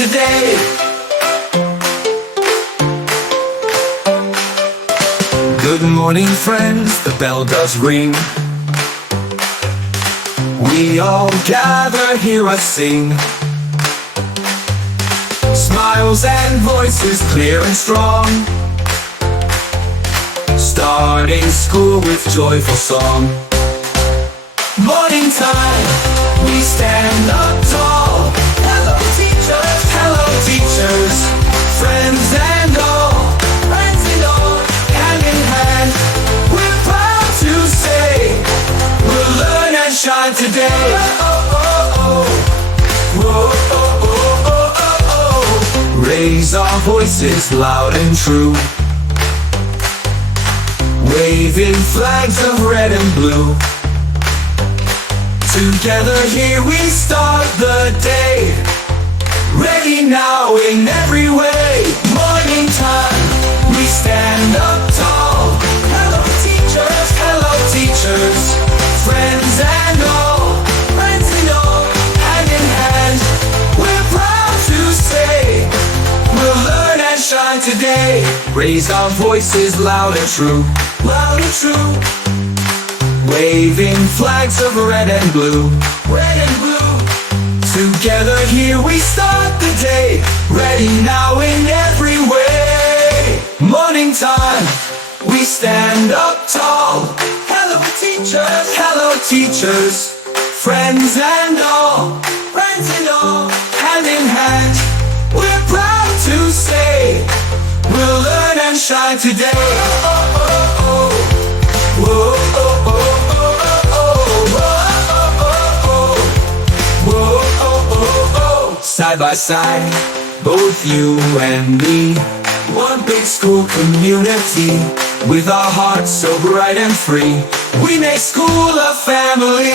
today. Good morning, friends, the bell does ring. We all gather, hear us sing. Smiles and voices clear and strong, starting school with joyful song. Morning time, we stand up tall. Hello teachers, hello teachers, friends and all, friends and all, hand in hand. We're proud to say we'll learn and shine today. Oh, oh, oh. Whoa, oh, oh, oh, oh, oh. Raise our voices loud and true, waving flags of red and blue. Together here we start the day, ready now in every way. Morning time, we stand up tall. Hello teachers, friends and all, hand in hand. We're proud to say we'll learn and shine today. Raise our voices loud and true, loud and true, waving flags of red and blue, red and blue. Together here we start the day, ready now in every way. Morning time, we stand up tall. Hello teachers, friends and all, hand in hand. We're proud to say we'll learn and shine today. Oh, oh, oh. Whoa, oh, oh. Side by side, both you and me, one big school community, with our hearts so bright and free. We make school a family.